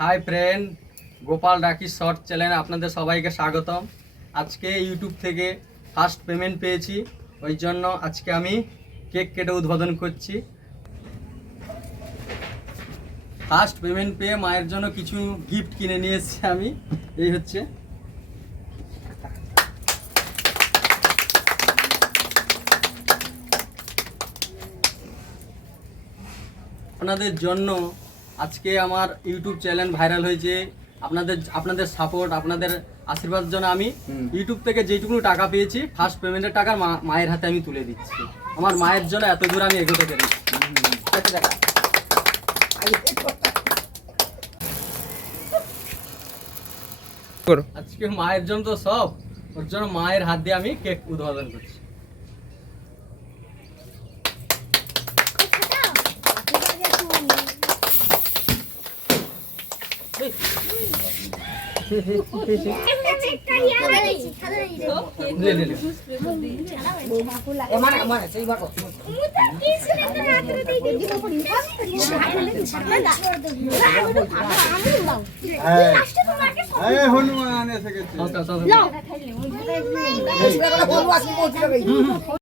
Hi friend Gopal ডাকি short চ্যানেলে আপনাদের সবাইকে স্বাগতম। আজকে ইউটিউব থেকে ফার্স্ট পেমেন্ট পেয়েছি, ওই জন্য আজকে আমি কেক কেটে উদ্বোধন করছি। ফার্স্ট পেমেন্ট পেয়ে মায়ের জন্য কিছু গিফট কিনে নিয়ে এসেছি আমি, এই হচ্ছে। আপনাদের জন্য আজকে আমার ইউটিউব চ্যানেল ভাইরাল হয়েছে। আপনাদের আপনাদের সাপোর্ট আপনাদের আশীর্বাদের জন্য আমি ইউটিউব থেকে যেটুকু টাকা পেয়েছি ফার্স্ট পেমেন্টের টাকা মায়ের হাতে আমি তুলে দিচ্ছি। আমার মায়ের জন্য এত দূর আমি এগোতে পেরেছি। আজকে মায়ের জন্য তো সব ওর জন্য মায়ের হাত দিয়ে আমি কেক উদ্বোধন করছি। হনুমান এসে গেছে।